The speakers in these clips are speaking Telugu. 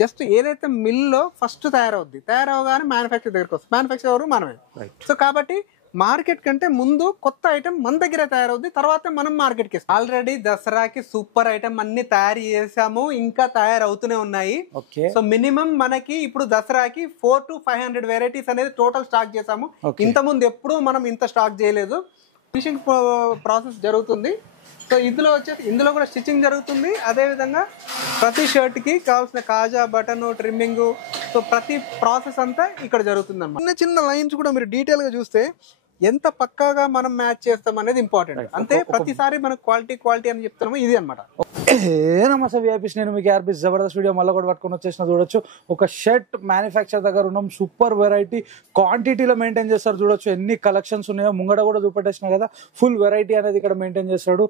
జస్ట్ ఏదైతే మిల్లో ఫస్ట్ తయారవగానే మ్యానుఫ్యాక్చర్ దగ్గరకు వస్తుంది. మ్యానుఫ్యాక్చర్ ఎవరు మనమే. సో కాబట్టి మార్కెట్ కంటే ముందు కొత్త ఐటమ్ మన దగ్గర తయారవుద్ది, తర్వాత మనం మార్కెట్కి ఇస్తాం. ఆల్రెడీ దసరాకి సూపర్ ఐటమ్ అన్ని తయారు చేసాము, ఇంకా తయారవుతూనే ఉన్నాయి. సో మినిమం మనకి ఇప్పుడు దసరాకి 400 to 500 వెరైటీస్ అనేది టోటల్ స్టాక్ చేసాము. ఇంత ముందు ఎప్పుడు మనం ఇంత స్టాక్ చేయలేదు. ఫినిషింగ్ ప్రాసెస్ జరుగుతుంది. సో ఇందులో కూడా స్టిచ్చింగ్ జరుగుతుంది. అదే విధంగా ప్రతి షర్ట్ కి కావాల్సిన కాజా, బటన్, ట్రిమ్మింగ్, సో ప్రతి ప్రాసెస్ అంతా ఇక్కడ జరుగుతుంది అన్నమాట. చిన్న లైన్స్ కూడా మీరు డీటెయిల్ గా చూస్తే ఎంత పక్కాగా మనం మ్యాచ్ చేస్తాం అనేది ఇంపార్టెంట్. అంతే ప్రతిసారి మనకు క్వాలిటీ అని చెప్తున్నాము, ఇది అనమాట. నమస్తే విఐపీస్, నేను మీకు ఆర్పీస్ జబర్దస్త్ వీడియో మళ్ళీ కూడా పట్టుకొని వచ్చేసిన. చూడొచ్చు, ఒక షర్ట్ మ్యానుఫ్యాక్చర్ దగ్గర ఉన్నాం. సూపర్ వెరైటీ క్వాంటిటీలో మెయింటైన్ చేస్తారు. చూడొచ్చు ఎన్ని కలెక్షన్స్ ఉన్నాయో. ముంగడ కూడా చూపెట్టేసిన కదా, ఫుల్ వెరైటీ అనేది ఇక్కడ మెయింటైన్ చేస్తాడు.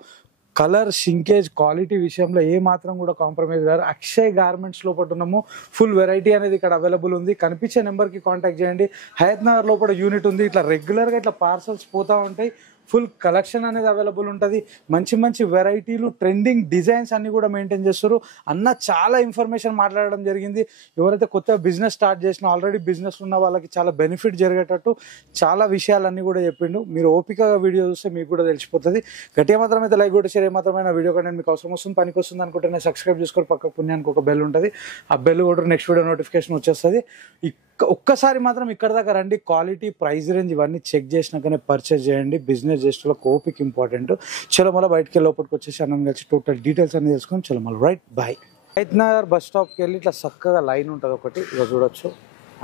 కలర్, షింకేజ్, క్వాలిటీ విషయంలో ఏ మాత్రం కూడా కాంప్రమైజ్ గారు. అక్షయ్ గార్మెంట్స్ లోపల ఉన్నాము. ఫుల్ వెరైటీ అనేది ఇక్కడ అవైలబుల్ ఉంది. కనిపించే నెంబర్కి కాంటాక్ట్ చేయండి. హయత్ నగర్ లోపల యూనిట్ ఉంది. ఇట్లా రెగ్యులర్గా ఇట్లా పార్సల్స్ పోతూ ఉంటాయి. ఫుల్ కలెక్షన్ అనేది అవైలబుల్ ఉంటుంది. మంచి మంచి వెరైటీలు, ట్రెండింగ్ డిజైన్స్ అన్ని కూడా మెయింటైన్ చేస్తారు. అన్న చాలా ఇన్ఫర్మేషన్ మాట్లాడడం జరిగింది. ఎవరైతే కొత్త బిజినెస్ స్టార్ట్ చేసినా, ఆల్రెడీ బిజినెస్ ఉన్న వాళ్ళకి చాలా బెనిఫిట్ జరిగేటట్టు చాలా విషయాలన్నీ కూడా చెప్పిండు. మీరు ఓపికగా వీడియో చూస్తే మీకు కూడా తెలిసిపోతుంది. గట్టిగా మాత్రం అయితే లైక్ కూడా షేర్ మాత్రమే వీడియో కంటే మీకు అవసరం వస్తుంది, పనికి వస్తుంది అనుకుంటే సబ్స్క్రైబ్ చేసుకొని పక్క పుణ్యానికి ఒక బెల్ ఉంటుంది. ఆ బెల్ కూడా నెక్స్ట్ వీడియో నోటిఫికేషన్ వచ్చేస్తుంది. ఒక్కసారి మాత్రం ఇక్కడ దాకా రండి. క్వాలిటీ, ప్రైస్ రేంజ్ ఇవన్నీ చెక్ చేసినాకనే పర్చేస్ చేయండి. బిజినెస్ చేసేలో ఓపిక ఇంపార్టెంట్. చలో మళ్ళీ బయటకి లోపలికి వచ్చేసి అన్నం కలిసి టోటల్ డీటెయిల్స్ అన్ని తెలుసుకొని చలో మళ్ళీ right bye. Hayath Nagar bus స్టాప్కి వెళ్ళి ఇట్లా చక్కగా లైన్ ఉంటుంది ఒకటి. ఇక చూడొచ్చు,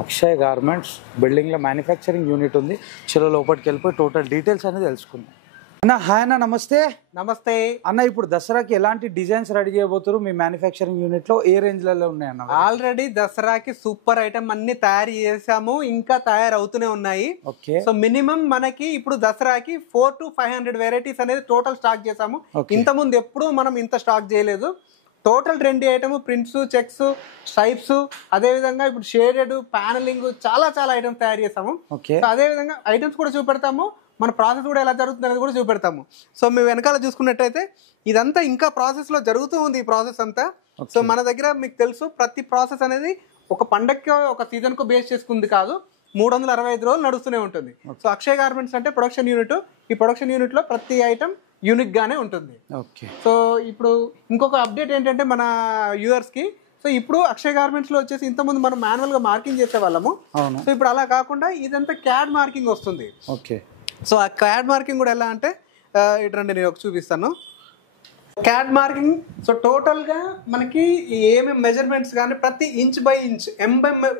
అక్షయ్ గార్మెంట్స్ బిల్డింగ్లో మ్యానుఫ్యాక్చరింగ్ యూనిట్ ఉంది. చలో లోపలికి వెళ్ళిపోయి టోటల్ డీటెయిల్స్ అనేది తెలుసుకుందాం. అన్న హాయ్ అన్న, నమస్తే. నమస్తే అన్న. ఇప్పుడు దసరాకి ఎలాంటి డిజైన్స్ రెడీ చేయబోతారు మీ మ్యానుఫ్యాక్చరింగ్ యూనిట్ లో? ఏ రేంజ్ లలో ఉన్నాయి అన్న? ఆల్రెడీ దసరాకి సూపర్ ఐటమ్ అన్ని తయారు చేసాము, ఇంకా తయారవుతూనే ఉన్నాయి. సో మినిమం మనకి ఇప్పుడు దసరాకి 400 to 500 వెరైటీస్ అనేది టోటల్ స్టాక్ చేసాము. ఇంత ముందు ఎప్పుడు మనం ఇంత స్టాక్ చేయలేదు. Total trendy item, prints, checks, stripes, అదే విధంగా ఇప్పుడు షేడెడ్, ప్యానలింగ్, చాలా ఐటమ్స్ తయారు చేసాము. అదే విధంగా ఐటమ్స్ కూడా చూపెడతాము, మన ప్రాసెస్ కూడా ఎలా జరుగుతుంది అనేది కూడా చూపెడతాము. సో మేము వెనకాల చూసుకున్నట్టయితే ఇదంతా ఇంకా ప్రాసెస్ లో జరుగుతూ ఉంది. ఈ ప్రాసెస్ అంతా సో మన దగ్గర మీకు తెలుసు, ప్రతి ప్రాసెస్ అనేది ఒక పండగకి, ఒక సీజన్ కు బేస్ చేసుకుంది కాదు, 365 రోజులు నడుస్తూనే ఉంటుంది. సో అక్షయ్ గార్మెంట్స్ అంటే ప్రొడక్షన్ యూనిట్. ఈ ప్రొడక్షన్ యూనిట్ లో ప్రతి ఐటమ్ యూనిక్ గానే ఉంటుంది. సో ఇప్పుడు ఇంకొక అప్డేట్ ఏంటంటే మన వ్యూవర్స్ కి, సో ఇప్పుడు అక్షయ్ గార్మెంట్స్ లో వచ్చేసి ఇంతకుముందు మనం మాన్యువల్ గా మార్కింగ్ చేసే వాళ్ళము. సో ఇప్పుడు అలా కాకుండా ఇదంతా క్యాడ్ మార్కింగ్ వస్తుంది. సో ఆ క్యాడ్ మార్కింగ్ కూడా ఎలా అంటే ఇటువంటి నేను ఒక చూపిస్తాను. క్యాడ్ మార్కింగ్ సో టోటల్ గా మనకి ఏమేమి మెజర్మెంట్స్ కానీ ప్రతి inch by inch,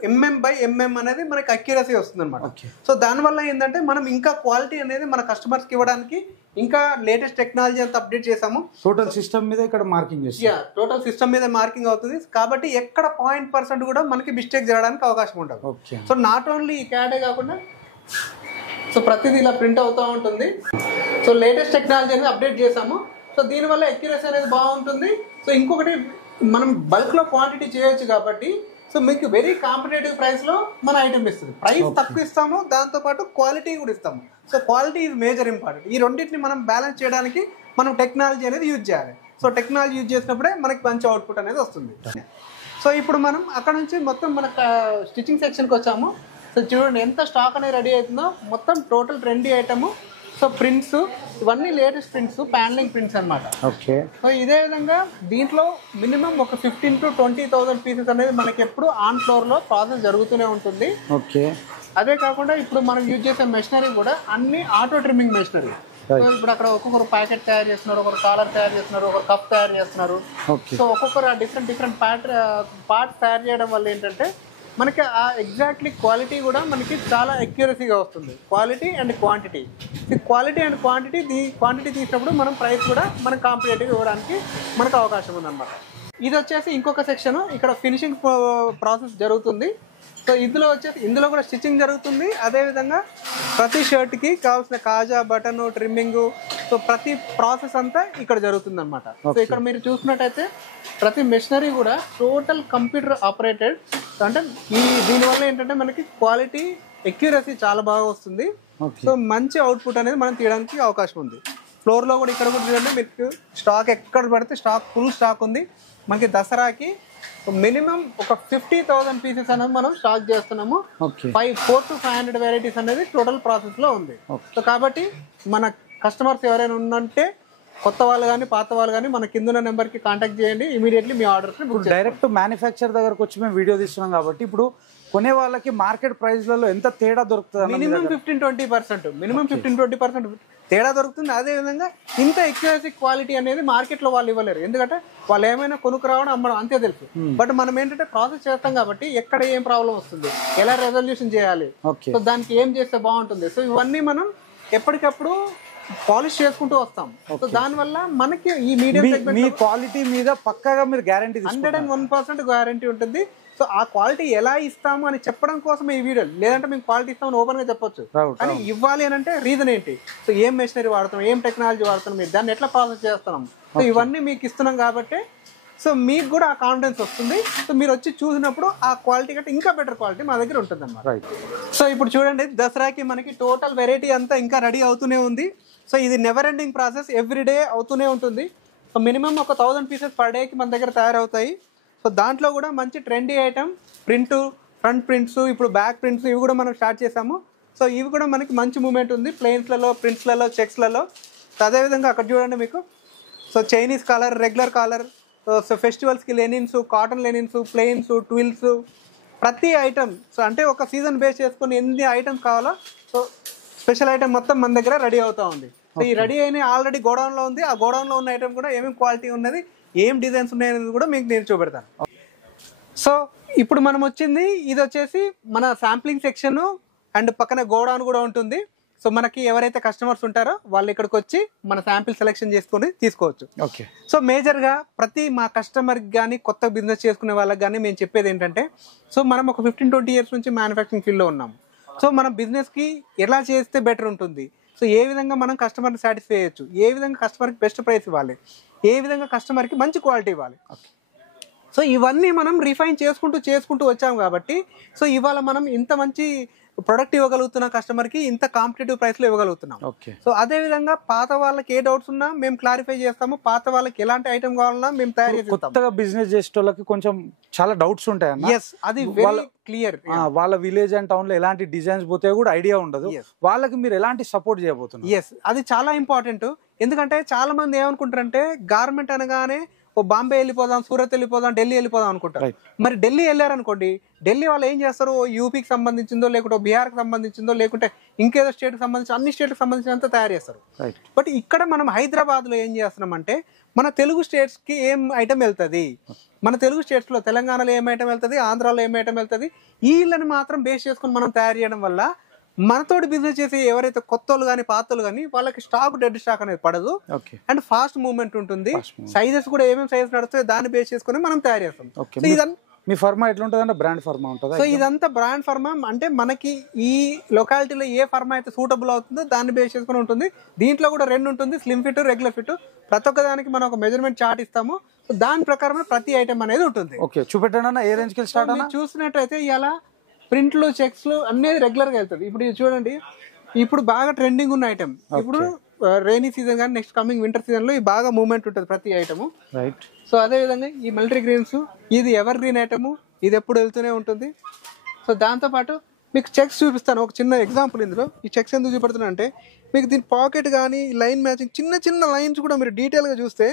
MM by MM అనేది మనకి అక్యురసీ వస్తుంది అనమాట. సో దానివల్ల ఏంటంటే మనం ఇంకా క్వాలిటీ అనేది మన కస్టమర్స్ కి ఇవ్వడానికి ఇంకా లేటెస్ట్ టెక్నాలజీ అంతా అప్డేట్ చేసాము. టోటల్ సిస్టమ్ మీద ఇక్కడ మార్కింగ్ చేస్తాం. టోటల్ సిస్టమ్ మీద మార్కింగ్ అవుతుంది. కాబట్టి ఎక్కడ 0.% కూడా మనకి మిస్టేక్ జరగడానికి అవకాశం ఉంటుంది. సో నాట్ ఓన్లీ ఈ క్యాడే కాకుండా సో ప్రతిదీ ఇలా ప్రింట్ అవుతూ ఉంటుంది. సో లేటెస్ట్ టెక్నాలజీ అనేది అప్డేట్ చేసాము. సో దీనివల్ల అక్యురసీ అనేది బాగుంటుంది. సో ఇంకొకటి మనం బల్క్ లో క్వాంటిటీ చేయొచ్చు కాబట్టి సో మీకు వెరీ కాంపిటేటివ్ ప్రైస్ లో మన ఐటమ్ ఇస్తుంది. ప్రైస్ తక్కువ ఇస్తాము, దాంతో పాటు క్వాలిటీ కూడా ఇస్తాము. So quality is major important. ఈ రెండింటిని మనం బ్యాలెన్స్ చేయడానికి మనం టెక్నాలజీ అనేది యూజ్ చేయాలి. సో టెక్నాలజీ యూజ్ చేసినప్పుడే మనకి మంచి అవుట్పుట్ అనేది వస్తుంది. సో ఇప్పుడు మనం అక్కడ నుంచి మొత్తం మన స్టిచ్చింగ్ సెక్షన్కి వచ్చాము. సో చూడండి ఎంత స్టాక్ అనేది రెడీ అవుతుందో. మొత్తం total trendy item. So prints ఇవన్నీ లేటెస్ట్ ప్రింట్స్, ప్యానలింగ్ ప్రింట్స్ అనమాట. సో ఇదే విధంగా దీంట్లో మినిమం ఒక 15,000 to 20,000 పీసెస్ అనేది మనకి ఎప్పుడు ఆన్ ఫ్లోర్ లో ప్రాసెస్ జరుగుతూనే ఉంటుంది. అదే కాకుండా ఇప్పుడు మనం యూజ్ చేసే మెషినరీ కూడా అన్ని ఆటో ట్రిమ్మింగ్ మెషినరీ. సో ఇప్పుడు అక్కడ ఒక్కొక్కరు ప్యాకెట్ తయారు చేస్తున్నారు, ఒకరు కాలర్ తయారు చేస్తున్నారు, ఒకరు కప్ తయారు చేస్తున్నారు. సో ఒక్కొక్కరు డిఫరెంట్ పార్ట్స్ తయారు చేయడం వల్ల ఏంటంటే మనకి ఆ ఎగ్జాక్ట్లీ క్వాలిటీ కూడా మనకి చాలా అక్యురసీగా వస్తుంది. Quality and quantity. ఈ క్వాలిటీ అండ్ క్వాంటిటీ తీసినప్పుడు మనం ప్రైస్ కూడా మనం కాంపిటేటివ్ ఇవ్వడానికి మనకు అవకాశం ఉందన్నమాట. ఇది వచ్చేసి ఇంకొక సెక్షన్. ఇక్కడ ఫినిషింగ్ ప్రాసెస్ జరుగుతుంది. సో ఇందులో కూడా స్టిచ్చింగ్ జరుగుతుంది. అదేవిధంగా ప్రతి షర్ట్కి కావాల్సిన కాజా, బటన్, ట్రిమ్మింగ్, సో ప్రతి ప్రాసెస్ అంతా ఇక్కడ జరుగుతుంది అనమాట. సో ఇక్కడ మీరు చూసినట్టయితే ప్రతి మెషినరీ కూడా టోటల్ కంప్యూటర్ ఆపరేటెడ్. అంటే దీనివల్ల ఏంటంటే మనకి క్వాలిటీ, అక్యురసీ చాలా బాగా వస్తుంది. సో మంచి అవుట్పుట్ అనేది మనం తీయడానికి అవకాశం ఉంది. ఫ్లోర్లో కూడా ఇక్కడ కూడా చూడండి, మీకు స్టాక్ ఎక్కడ పడితే స్టాక్ ఫుల్ స్టాక్ ఉంది. మనకి దసరాకి మినిమం ఒక 50,000 పీసెస్ అనేది మనం స్టాక్ చేస్తున్నాము. 400 to 500 వెరైటీస్ అనేది టోటల్ ప్రాసెస్ లో ఉంది. సో కాబట్టి మన కస్టమర్స్ ఎవరైనా ఉందంటే కొత్త వాళ్ళు కానీ పాత వాళ్ళు కానీ మన కింద నెంబర్ కి కాంటాక్ట్ చేయండి, ఇమీడియట్లీ మీ ఆర్డర్స్ డైరెక్ట్ మ్యానుఫ్యాక్చర్ దగ్గరకు వచ్చి మేము వీడియో తీస్తున్నాం కాబట్టి ఇప్పుడు కొనే వాళ్ళకి మార్కెట్ ప్రైస్లలో ఎంత తేడా దొరుకుతుంది? మినిమం 15-20% తేడా దొరుకుతుంది. అదే విధంగా ఇంత ఎక్స్క్లూసివ్ క్వాలిటీ అనేది మార్కెట్ లో వాళ్ళు ఇవ్వలేరు, ఎందుకంటే వాళ్ళు ఏమైనా కొనుక్కు రావడం అమ్మడం అంతే తెలుసు. బట్ మనం ఏంటంటే ప్రాసెస్ చేస్తాం కాబట్టి ఎక్కడ ఏం ప్రాబ్లం వస్తుంది, ఎలా రెజల్యూషన్ చేయాలి, సో దానికి ఏం చేస్తే బాగుంటుంది, సో ఇవన్నీ మనం ఎప్పటికప్పుడు పాలిష్ చేసుకుంటూ వస్తాం. సో దాని వల్ల మనకి ఈ మీడియం సెగ్మెంట్ క్వాలిటీ మీద పక్కాగా మీరు గ్యారంటీ 101% గ్యారంటీ ఉంటుంది. సో ఆ క్వాలిటీ ఎలా ఇస్తాము అని చెప్పడం కోసం ఈ వీడియో, లేదంటే మేము క్వాలిటీ ఇస్తామని ఓపెన్ గా చెప్పొచ్చు, కానీ ఇవ్వాలి అని అంటే రీజన్ ఏంటి, సో ఏం మెషినరీ వాడుతున్నాం, ఏం టెక్నాలజీ వాడుతున్నాం, మీరు దాన్ని ఎట్లా ప్రాసెస్ చేస్తున్నాం, సో ఇవన్నీ మీకు ఇస్తున్నాం కాబట్టి సో మీకు కూడా ఆ కాన్ఫిడెన్స్ వస్తుంది. సో మీరు వచ్చి చూసినప్పుడు ఆ క్వాలిటీ కంటే ఇంకా బెటర్ క్వాలిటీ మా దగ్గర ఉంటుంది అన్నమాట. సో ఇప్పుడు చూడండి, దసరాకి మనకి టోటల్ వెరైటీ అంతా ఇంకా రెడీ అవుతూనే ఉంది. సో ఇది never ending process, every day అవుతూనే ఉంటుంది. సో మినిమం ఒక 1000 పీసెస్ పర్ డేకి మన దగ్గర తయారవుతాయి. సో దాంట్లో కూడా మంచి trendy item print, front prints, ఇప్పుడు బ్యాక్ ప్రింట్స్ ఇవి కూడా మనం స్టార్ట్ చేసాము. సో ఇవి కూడా మనకి మంచి మూమెంట్ ఉంది ప్లెయిన్స్లలో, ప్రింట్స్లలో, చెక్స్లలో. సో అదేవిధంగా అక్కడ చూడండి మీకు so Chinese collar, regular collar, so ఫెస్టివల్స్కి linens, cotton linens, plains, twills, ప్రతి ఐటమ్. సో అంటే ఒక సీజన్ బేస్ చేసుకుని ఎన్ని ఐటమ్స్ కావాలో సో స్పెషల్ ఐటమ్ మొత్తం మన దగ్గర రెడీ అవుతా ఉంది. సో ఈ రెడీ అయిన ఆల్రెడీ గోడౌన్లో ఉంది. ఆ గోడౌన్లో ఉన్న ఐటమ్ కూడా ఏమేమి క్వాలిటీ ఉన్నది, ఏం డిజైన్స్ ఉన్నాయనేది కూడా మీకు నేను చూపెడతాను. సో ఇప్పుడు మనం వచ్చింది, ఇది వచ్చేసి మన శాంప్లింగ్ సెక్షన్ అండ్ పక్కన గోడౌన్ కూడా ఉంటుంది. సో మనకి ఎవరైతే కస్టమర్స్ ఉంటారో వాళ్ళు ఇక్కడికి వచ్చి మన శాంపిల్ సెలెక్షన్ చేసుకొని తీసుకోవచ్చు. ఓకే. సో మేజర్గా ప్రతి మా కస్టమర్కి కానీ కొత్త బిజినెస్ చేసుకునే వాళ్ళకి కానీ మేము చెప్పేది ఏంటంటే, సో మనం ఒక 15-20 ఇయర్స్ నుంచి మ్యానుఫ్యాక్చరింగ్ ఫీల్డ్లో ఉన్నాం. సో మనం బిజినెస్కి ఎలా చేస్తే బెటర్ ఉంటుంది, సో ఏ విధంగా మనం కస్టమర్ని సాటిస్ఫై చేయొచ్చు, ఏ విధంగా కస్టమర్కి బెస్ట్ ప్రైస్ ఇవ్వాలి, ఏ విధంగా కస్టమర్కి మంచి క్వాలిటీ ఇవ్వాలి, సో ఇవన్నీ మనం రిఫైన్ చేసుకుంటూ వచ్చాం కాబట్టి సో ఇవాళ మనం ఇంత మంచి ప్రొడక్ట్ ఇవ్వగలుగుతున్న కస్టమర్కి ఇంత కాంపిటేటివ్ ప్రైస్లో ఇవ్వగలుగుతున్నాం. సో అదే విధంగా పాత వాళ్ళకి ఏ డౌట్స్ ఉన్నా మేము క్లారిఫై చేస్తాము, పాత వాళ్ళకి ఎలాంటి ఐటమ్ కావాలన్నా మేము తయారు చేస్తాం. కొత్తగా బిజినెస్ చేసే వాళ్ళకి కొంచెం చాలా డౌట్స్ ఉంటాయి అన్న. yes, అది వెరీ క్లియర్. వాళ్ళ విలేజ్ అండ్ టౌన్ లో ఎలాంటి డిజైన్స్ పోతే కూడా ఐడియా ఉండదు, వాళ్ళకి మీరు ఎలాంటి సపోర్ట్ చేయబోతున్నారు? ఎస్, అది చాలా ఇంపార్టెంట్. ఎందుకంటే చాలా మంది ఏమనుకుంటారంటే గార్మెంట్ అనగానే ఓ బాంబే వెళ్ళిపోదాం, సూరత్ వెళ్ళిపోదాం, ఢిల్లీ వెళ్ళిపోదాం అనుకుంటారు. మరి ఢిల్లీ వెళ్ళారనుకోండి, ఢిల్లీ వాళ్ళు ఏం చేస్తారు, యూపీకి సంబంధించిందో లేకుంటే బీహార్కి సంబంధించిందో లేకుంటే ఇంకేదో స్టేట్కి సంబంధించి అన్ని స్టేట్కి సంబంధించినంత తయారు చేస్తారు. బట్ ఇక్కడ మనం హైదరాబాద్లో ఏం చేస్తున్నామంటే మన తెలుగు స్టేట్స్కి ఏం ఐటమ్ వెళ్తుంది, మన తెలుగు స్టేట్స్లో తెలంగాణలో ఏం ఐటమ్ వెళ్తుంది, ఆంధ్రాలో ఏం ఐటమ్ వెళ్తుంది, వీళ్ళని మాత్రం బేస్ చేసుకుని మనం తయారు చేయడం వల్ల మనతోటి బిజినెస్ చేసే ఎవరైతే కొత్తలు కానీ పాతలు కానీ వాళ్ళకి స్టాక్ డెడ్ స్టాక్ అనేది పడదు అండ్ ఫాస్ట్ మూవ్మెంట్ ఉంటుంది. సైజెస్ కూడా ఏమేమి సైజెస్ నడుస్తాయో దాన్ని బేస్ చేసుకుని మనం తయారు చేస్తాం. ఇదంతా మీ ఫర్మా ఎట్లుంటుందంటే బ్రాండ్ ఫర్మా ఉంటుంది. సో ఇదంతా బ్రాండ్ ఫర్మా అంటే మనకి ఈ లొకాలిటీలో ఏ ఫర్మా అయితే సూటబుల్ అవుతుందో దాన్ని బేస్ చేసుకుని ఉంటుంది. దీంట్లో కూడా 2 ఉంటుంది, స్లిమ్ ఫిట్, రెగ్యులర్ ఫిట్. ప్రతి ఒక్క దానికి మనం ఒక మెజర్మెంట్ చార్ట్ ఇస్తాము, దాని ప్రకారం ప్రతి ఐటమ్ అనేది ఉంటుంది. ఓకే, చూపెట్టండి ఏ రేంజ్ కి స్టార్ట్ అన్న. చూసినట్టయితే ఇలా ప్రింట్లు, చెక్స్లు అనేది రెగ్యులర్ గా వెళ్తుంది. ఇప్పుడు ఇది చూడండి, ఇప్పుడు బాగా ట్రెండింగ్ ఉన్న ఐటమ్. ఇప్పుడు రైనీ సీజన్ కానీ నెక్స్ట్ కమింగ్ వింటర్ సీజన్ లో బాగా మూవ్మెంట్ ఉంటుంది ప్రతి ఐటమ్. రైట్. సో అదే విధంగా ఈ మల్టీ గ్రీన్స్, ఇది ఎవర్ గ్రీన్ ఐటమ్, ఇది ఎప్పుడు వెళ్తూనే ఉంటుంది. సో దాంతో పాటు మీకు చెక్స్ చూపిస్తాను, ఒక చిన్న ఎగ్జాంపుల్. ఇందులో ఈ చెక్స్ ఎందుకు చూపెడుతున్నా అంటే మీకు దీని పాకెట్ కానీ లైన్ మ్యాచింగ్, చిన్న లైన్స్ కూడా మీరు డీటెయిల్ గా చూస్తే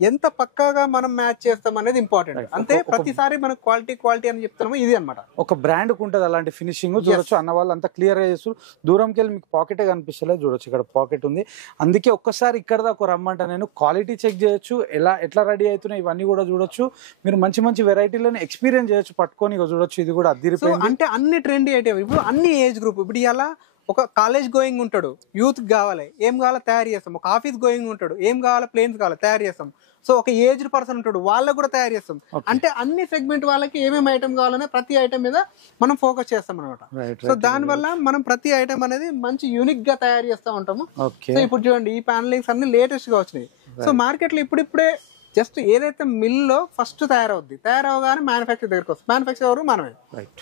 ఎంత పక్కాగా మనం మ్యాచ్ చేస్తాం అనేది ఇంపార్టెంట్. అంతే ప్రతిసారి మనకు క్వాలిటీ అని చెప్తున్నాము, ఇది అనమాట. ఒక బ్రాండ్ కు ఉంటుంది అలాంటి ఫినిషింగ్. చూడొచ్చు అన్న వాళ్ళు అంతా క్లియర్ గా చేస్తారు. దూరంకి వెళ్ళి మీకు పాకెటే కనిపిస్తలేదు, చూడొచ్చు ఇక్కడ పాకెట్ ఉంది. అందుకే ఒక్కసారి ఇక్కడ దాకా రమ్మంట, నేను క్వాలిటీ చెక్ చేయొచ్చు, ఎట్లా రెడీ అవుతున్నాయి ఇవన్నీ కూడా చూడొచ్చు. మీరు మంచి వెరైటీలను ఎక్స్పీరియన్స్ చేయొచ్చు పట్టుకొని. చూడొచ్చు ఇది కూడా అదిరిపోయింది. అంటే అన్ని ట్రెండీ ఐటమ్, ఇప్పుడు అన్ని ఏజ్ గ్రూప్. ఇప్పుడు ఇలా ఒక కాలేజ్ గోయింగ్ ఉంటాడు, యూత్ కావాలి, ఏం కావాలో తయారు చేస్తాం. ఒక ఆఫీస్ గోయింగ్ ఉంటాడు, ఏం కావాలో ప్లేన్స్ కావాలో తయారు చేస్తాం. సో ఒక ఏజ్డ్ పర్సన్ ఉంటాడు, వాళ్ళకు కూడా తయారు చేస్తాం. అంటే అన్ని సెగ్మెంట్ వాళ్ళకి ఏమేమి ఐటమ్ కావాలనే ప్రతి ఐటమ్ మీద మనం ఫోకస్ చేస్తాం అనమాట. సో దాని వల్ల మనం ప్రతి ఐటమ్ అనేది మంచి యూనిక్ గా తయారు చేస్తూ ఉంటాము. సో ఇప్పుడు చూడండి, ఈ ప్యానలింగ్స్ అన్ని లేటెస్ట్ గా వచ్చినాయి. సో మార్కెట్ లో ఇప్పుడిప్పుడే జస్ట్ ఏదైతే మిల్ లో ఫస్ట్ తయారవగానే మ్యానుఫ్యాక్చర్ దగ్గరకు వస్తుంది. మ్యానుఫ్యాక్చర్ ఎవరు? మనమే.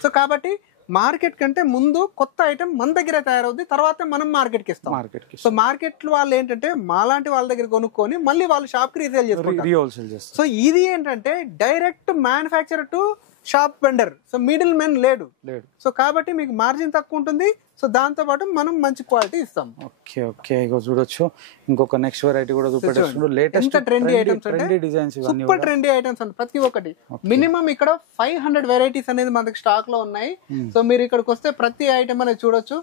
సో కాబట్టి మార్కెట్ కంటే ముందు కొత్త ఐటమ్ మన దగ్గర తయారవుద్ది, తర్వాత మనం మార్కెట్కి ఇస్తాం. సో మార్కెట్ వాళ్ళు ఏంటంటే మాలాంటి వాళ్ళ దగ్గర కొనుక్కొని మళ్ళీ వాళ్ళు షాప్ కి రీసేల్ చేసుకుంటారు. సో ఇది ఏంటంటే direct manufacture to shop vendor. So middle men లేడు. సో కాబట్టి మీకు మార్జిన్ తక్కువ ఉంటుంది. సో దాంతో పాటు మనం మంచి క్వాలిటీ ఇస్తాం. ఓకే ఓకే, ఇగో చూడొచ్చు ఇంకొక నెక్స్ట్ వెరైటీ కూడా చూపెట్టేస్తున్నారు. లేటెస్ట్ ట్రెండీ ఐటమ్స్ అంటే డిజైన్స్, సూపర్ ట్రెండీ ఐటమ్స్ అంటే ప్రతి ఒక్కటి మినిమం ఇక్కడ 500 వెరైటీస్ అనేది మనకి స్టాక్ లో ఉన్నాయి. సో మీరు ఇక్కడికి వస్తే ప్రతి ఐటమ్ అనేది చూడొచ్చు.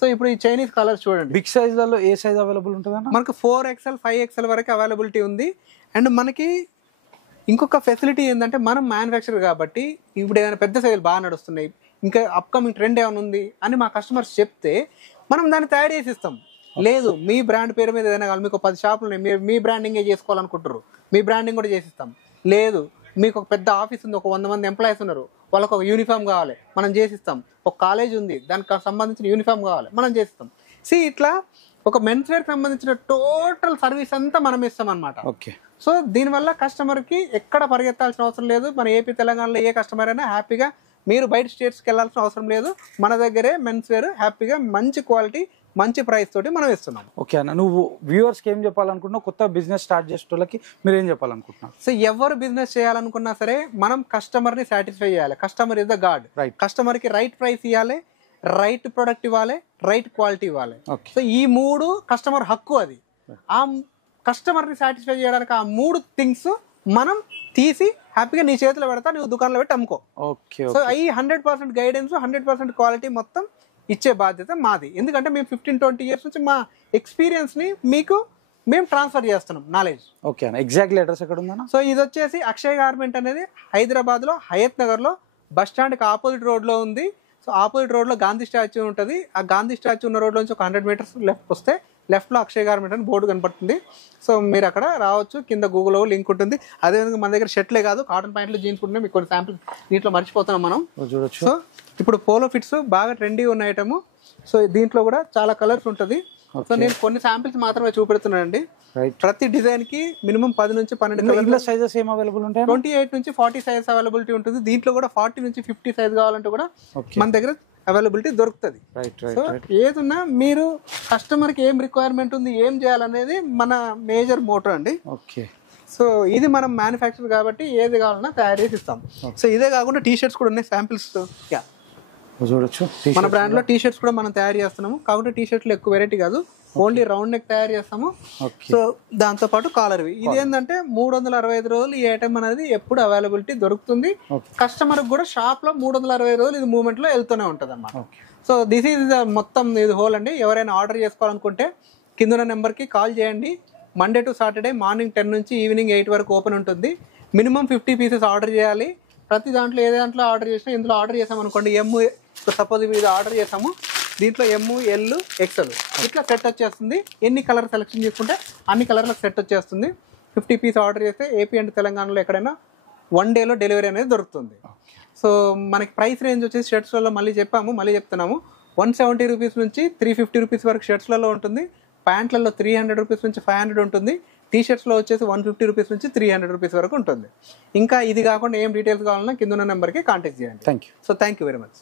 సో ఇప్పుడు ఈ చైనీస్ కలర్స్ చూడండి. బిగ్ సైజ్ లలో ఏ సైజ్ అవైలబుల్ ఉంటుంది? మనకు 4XL 5XL వరకు అవైలబిలిటీ ఉంది. అండ్ మనకి ఇంకొక ఫెసిలిటీ ఏంటంటే మనం మ్యానుఫ్యాక్చర్ కాబట్టి ఇప్పుడు ఏదైనా పెద్ద సైజులు బాగా నడుస్తున్నాయి, ఇంకా అప్కమింగ్ ట్రెండ్ ఏమైనా ఉంది అని మా కస్టమర్స్ చెప్తే మనం దాన్ని తయారు చేసి ఇస్తాం. లేదు మీ బ్రాండ్ పేరు మీద ఏదైనా కావాలి, మీకు 10 షాపులు ఉన్నాయి, మీరు మీ బ్రాండింగే చేసుకోవాలనుకుంటారు, మీ బ్రాండింగ్ కూడా చేసిస్తాం. లేదు మీకు ఒక పెద్ద ఆఫీస్ ఉంది, ఒక 100 మంది ఎంప్లాయీస్ ఉన్నారు, వాళ్ళకు ఒక యూనిఫామ్ కావాలి, మనం చేసిస్తాం. ఒక కాలేజ్ ఉంది, దానికి సంబంధించిన యూనిఫామ్ కావాలి, మనం చేసిస్తాం. ఇట్లా ఒక మెన్స్ వేర్ కి సంబంధించిన టోటల్ సర్వీస్ అంతా మనం ఇస్తాం అనమాట. ఓకే. సో దీనివల్ల కస్టమర్ కి ఎక్కడ పరిగెత్తాల్సిన అవసరం లేదు. మన ఏపీ తెలంగాణలో ఏ కస్టమర్ అయినా హ్యాపీగా, మీరు బయట స్టేట్స్కి వెళ్ళాల్సిన అవసరం లేదు, మన దగ్గరే మెన్స్ వేర్ హ్యాపీగా మంచి క్వాలిటీ మంచి ప్రైస్ తోటి మనం ఇస్తున్నాం. ఓకే అన్న, నువ్వు వ్యూవర్స్కి ఏం చెప్పాలనుకుంటున్నావు? కొత్త బిజినెస్ స్టార్ట్ చేసేటోళ్ళకి మీరు ఏం చెప్పాలనుకుంటున్నావు? సో ఎవరు బిజినెస్ చేయాలనుకున్నా సరే మనం కస్టమర్ ని సాటిస్ఫై చేయాలి. Customer is the God. Customer కి రైట్ ప్రైస్ ఇవ్వాలి, రైట్ ప్రొడక్ట్ ఇవ్వాలి, రైట్ క్వాలిటీ ఇవ్వాలి. సో ఈ 3 కస్టమర్ హక్కు. అది ఆ కస్టమర్ ని సాటిస్ఫై చేయడానికి ఆ 3 థింగ్స్ మనం తీసి హ్యాపీగా నీ చేతిలో పెడతా, నువ్వు దుకాణంలో పెట్టి అమ్ముకో. సో ఈ 100% గైడెన్స్ 100% క్వాలిటీ మొత్తం ఇచ్చే బాధ్యత మాది. ఎందుకంటే మేము 15-20 ఇయర్స్ నుంచి మా ఎక్స్పీరియన్స్ ని మీకు మేము ట్రాన్స్ఫర్ చేస్తున్నాం నాలెడ్జ్. ఓకే అన్న, ఎగ్జాక్ట్లీ అడ్రస్ ఎక్కడ ఉందన్న? సో ఇది వచ్చేసి అక్షయ్ గార్మెంట్ అనేది హైదరాబాద్ లో హయత్ నగర్ లో బస్ స్టాండ్ కి ఆపోజిట్ రోడ్ లో ఉంది. సో ఆపోజిట్ రోడ్ లో గాంధీ స్టాచ్యూ ఉంటుంది. ఆ గాంధీ స్టాచ్యూ ఉన్న రోడ్ నుంచి ఒక 100 మీటర్స్ లెఫ్ట్ వస్తే లెఫ్ట్ లో అక్షయ్ గార్మెంట్ అని బోర్డు కనపడుతుంది. సో మీరు అక్కడ రావచ్చు, కింద గూగుల్లో లింక్ ఉంటుంది. అదేవిధంగా మన దగ్గర షర్ట్లే కాదు, కాటన్ ప్యాంట్లు, జీన్స్ ఉంటున్నాయి. మీకు కొన్ని శాంపుల్ దీంట్లో మర్చిపోతున్నాం మనం చూడొచ్చు. సో ఇప్పుడు పోలో ఫిట్స్ బాగా ట్రెండీ ఉన్న ఐటమ్. సో దీంట్లో కూడా చాలా కలర్స్ ఉంటుంది. సో నేను కొన్ని శాంపిల్స్ మాత్రమే చూపెడుతున్నానండి. ప్రతి డిజైన్ కి మినిమం 10 నుంచి 12 సైజెస్ ఏం అవైలబుల్ ఉంటాయి. 28 నుంచి 40 సైజ్ అవైలబిలిటీ ఉంటుంది. దీంట్లో కూడా 40 నుంచి 50 సైజ్ కావాలంటే కూడా మన దగ్గర అవైలబిలిటీ దొరుకుతుంది. సో ఏదున్నా మీరు కస్టమర్ కి ఏం రిక్వైర్మెంట్ ఉంది, ఏం చేయాలనేది మన మేజర్ మోటో అండి. ఓకే. సో ఇది మనం మ్యానుఫ్యాక్చర్ కాబట్టి ఏది కావాలన్నా తయారు చేసి ఇస్తాం. సో ఇదే కాకుండా టీ షర్ట్స్ కూడా ఉన్నాయి శాంపిల్స్. చూడొచ్చు మన బ్రాండ్ లో టీ షర్ట్స్ కూడా మనం తయారు చేస్తున్నాము. కాబట్టి టీ షర్ట్లు ఎక్కువ వెరైటీ కాదు, ఓన్లీ రౌండ్ నెక్ తయారు చేస్తాము. సో దాంతో పాటు కాలర్వి. ఇది ఏంటంటే 365 రోజులు ఈ ఐటమ్ అనేది ఎప్పుడు అవైలబిలిటీ దొరుకుతుంది. కస్టమర్ కూడా షాప్ లో 360 రోజులు ఇది మూవ్మెంట్ లో వెళ్తూనే ఉంటది అన్నమాట. సో దిస్ ఈజ్ మొత్తం ఇది హోల్ అండి. ఎవరైనా ఆర్డర్ చేసుకోవాలనుకుంటే కింద నెంబర్ కి కాల్ చేయండి. మండే టు సాటర్డే మార్నింగ్ 10 నుంచి ఈవినింగ్ 8 వరకు ఓపెన్ ఉంటుంది. మినిమం 50 పీసెస్ ఆర్డర్ చేయాలి. ప్రతి దాంట్లో ఏ దాంట్లో ఆర్డర్ చేసినా ఇందులో ఆర్డర్ చేసాం అనుకోండి, సపోజ్ ఇది ఆర్డర్ చేసాము, దీంట్లో ML XL ఇట్లా సెట్ వచ్చేస్తుంది. ఎన్ని కలర్ సెలెక్షన్ చేసుకుంటే అన్ని కలర్లకు సెట్ వచ్చేస్తుంది. 50 పీస్ ఆర్డర్ చేస్తే ఏపీ అండ్ తెలంగాణలో ఎక్కడైనా 1 డేలో డెలివరీ అనేది దొరుకుతుంది. సో మనకి ప్రైస్ రేంజ్ వచ్చేసి షర్ట్స్లలో మళ్ళీ చెప్తున్నాము 170 రూపీస్ నుంచి 350 రూపీస్ వరకు షర్ట్స్లలో ఉంటుంది. ప్యాంట్లలో 300 రూపీస్ నుంచి 500 ఉంటుంది. టీ షర్ట్స్లో వచ్చేసి 150 రూపీస్ నుంచి 300 రూపీస్ వరకు ఉంటుంది. ఇంకా ఇది కాకుండా ఏం డీటెయిల్స్ కావాలన్నా కింద ఉన్న నెంబర్కి కాంటాక్ట్ చేయండి. Thank you. So thank you very much.